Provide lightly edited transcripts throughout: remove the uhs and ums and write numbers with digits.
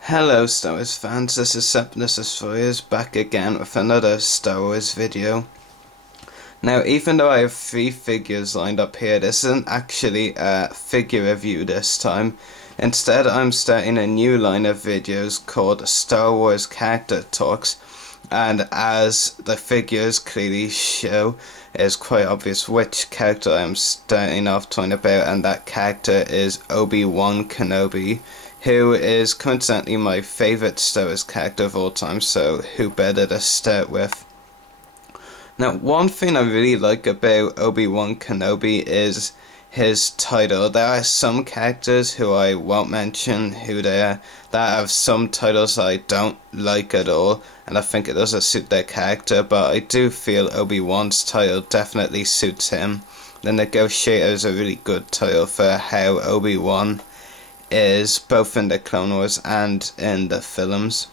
Hello Star Wars fans, this is Septimus back again with another Star Wars video. Now, even though I have 3 figures lined up here, this isn't actually a figure review this time. Instead, I'm starting a new line of videos called Star Wars Character Talks, and as the figures clearly show, it's quite obvious which character I'm starting off talking about, and that character is Obi-Wan Kenobi, who is coincidentally my favourite Star Wars character of all time, so who better to start with. Now, one thing I really like about Obi-Wan Kenobi is his title. There are some characters who I won't mention who they are that have some titles I don't like at all, and I think it doesn't suit their character, but I do feel Obi-Wan's title definitely suits him. The Negotiator is a really good title for how Obi-Wan is, both in the Clone Wars and in the films.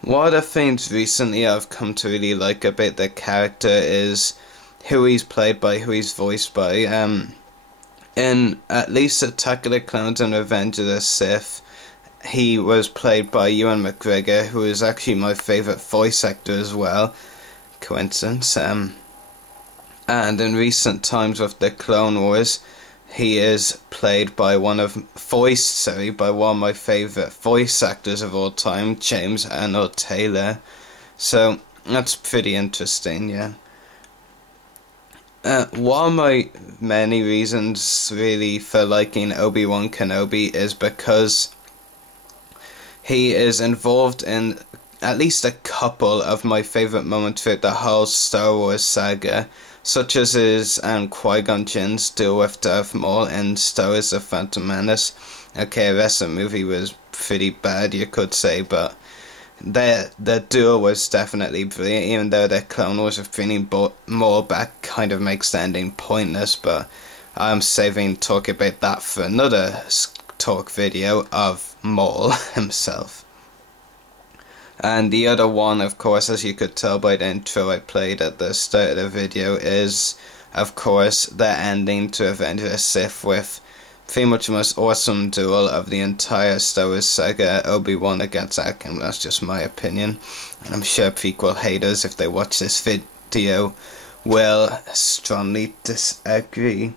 One of the things recently I've come to really like about the character is who he's played by, who he's voiced by. In at least Attack of the Clones and Revenge of the Sith, he was played by Ewan McGregor, who is actually my favourite voice actor as well. Coincidence. And in recent times with the Clone Wars, he is played by voiced by one of my favourite voice actors of all time, James Arnold Taylor. So that's pretty interesting, yeah. One of my many reasons really for liking Obi-Wan Kenobi is because he is involved in at least a couple of my favourite moments throughout the whole Star Wars saga, such as his Qui-Gon Jinn's duel with Darth Maul in Star Wars The Phantom Menace. Okay, the rest of the movie was pretty bad, you could say, but the duel was definitely brilliant, even though the Clone Wars of bringing Maul back kind of makes the ending pointless, but I'm saving talk about that for another talk video of Maul himself. And the other one, of course, as you could tell by the intro I played at the start of the video, is, of course, the ending to Revenge of the Sith with pretty much the most awesome duel of the entire Star Wars saga, Obi-Wan against Anakin. That's just my opinion. And I'm sure prequel haters, if they watch this video, will strongly disagree.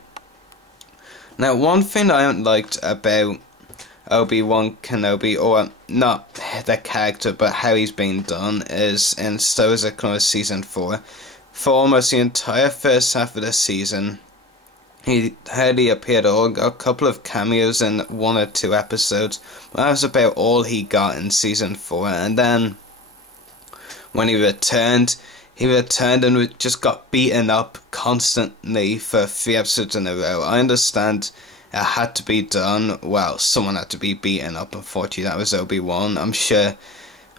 Now, one thing I haven't liked about Obi-Wan Kenobi, or not the character but how he's been done, is in Star Wars The Clone Wars Season 4. For almost the entire first half of the season, he hardly appeared at all. Got a couple of cameos in 1 or 2 episodes, but that was about all he got in Season 4. And then when he returned and just got beaten up constantly for 3 episodes in a row. I understand it had to be done. Well, someone had to be beaten up. Unfortunately, that was Obi-Wan. I'm sure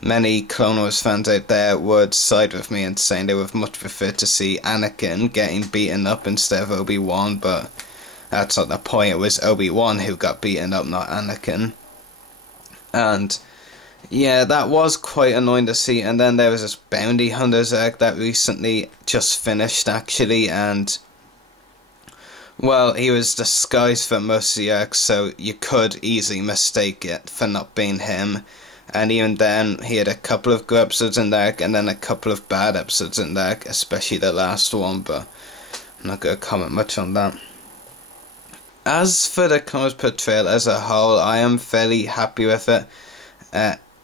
many Clone Wars fans out there would side with me in saying they would much prefer to see Anakin getting beaten up instead of Obi-Wan, but that's not the point. It was Obi-Wan who got beaten up, not Anakin. And yeah, that was quite annoying to see. And then there was this Bounty Hunters arc that recently just finished, actually, and well, he was disguised for most of the arc, so you could easily mistake it for not being him. And even then, he had a couple of good episodes in the arc, and then a couple of bad episodes in the arc, especially the last one, but I'm not going to comment much on that. As for the Clone Wars portrayal as a whole, I am fairly happy with it.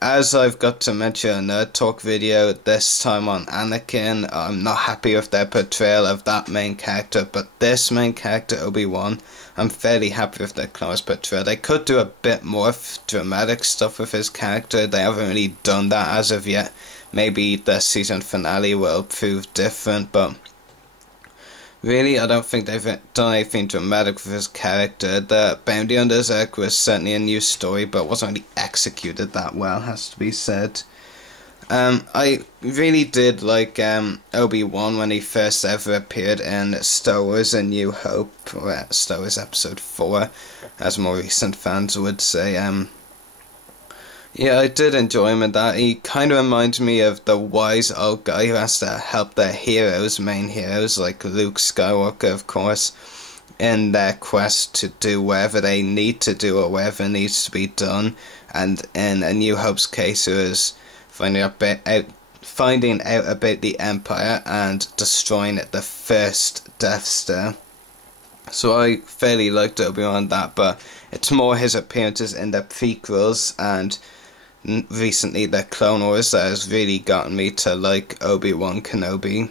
As I've got to mention in a Nerd Talk video, this time on Anakin, I'm not happy with their portrayal of that main character, but this main character, Obi-Wan, I'm fairly happy with their Clone Wars portrayal. They could do a bit more dramatic stuff with his character. They haven't really done that as of yet. Maybe the season finale will prove different, but really, I don't think they've done anything dramatic with his character. The Bounty Hunters arc was certainly a new story, but wasn't really executed that well, has to be said. I really did like Obi-Wan when he first ever appeared in Star Wars A New Hope, or Star Wars Episode 4, as more recent fans would say. Yeah, I did enjoy him in that. He kind of reminds me of the wise old guy who has to help their heroes, main heroes, like Luke Skywalker, of course, in their quest to do whatever they need to do or whatever needs to be done, and in A New Hope's case it was finding out about the Empire and destroying the first Death Star. So I fairly liked Obi-Wan that, but it's more his appearances in the prequels and recently the Clone Wars that has really gotten me to like Obi-Wan Kenobi.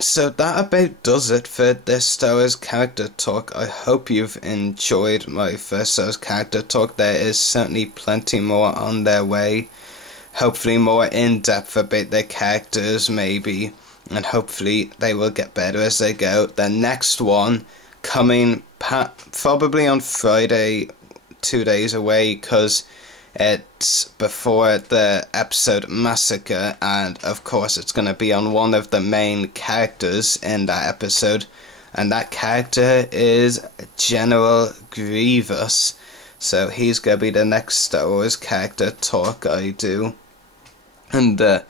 So that about does it for this Star Wars character talk. I hope you've enjoyed my first Star Wars character talk. There is certainly plenty more on their way. Hopefully more in-depth about their characters maybe, and hopefully they will get better as they go. The next one coming probably on Friday, 2 days away, because it's before the episode Massacre, and of course it's going to be on one of the main characters in that episode, and that character is General Grievous. So he's going to be the next Star Wars character talk I do. And the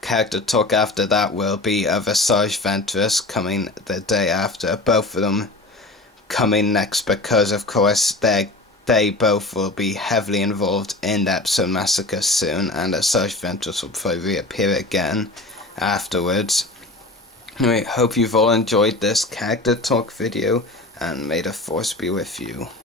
character talk after that will be of Asajj Ventress coming the day after. Both of them coming next because of course they both will be heavily involved in the episode Massacre soon, and Asajj Ventress will probably reappear again afterwards. Anyway, hope you've all enjoyed this character talk video, and may the Force be with you.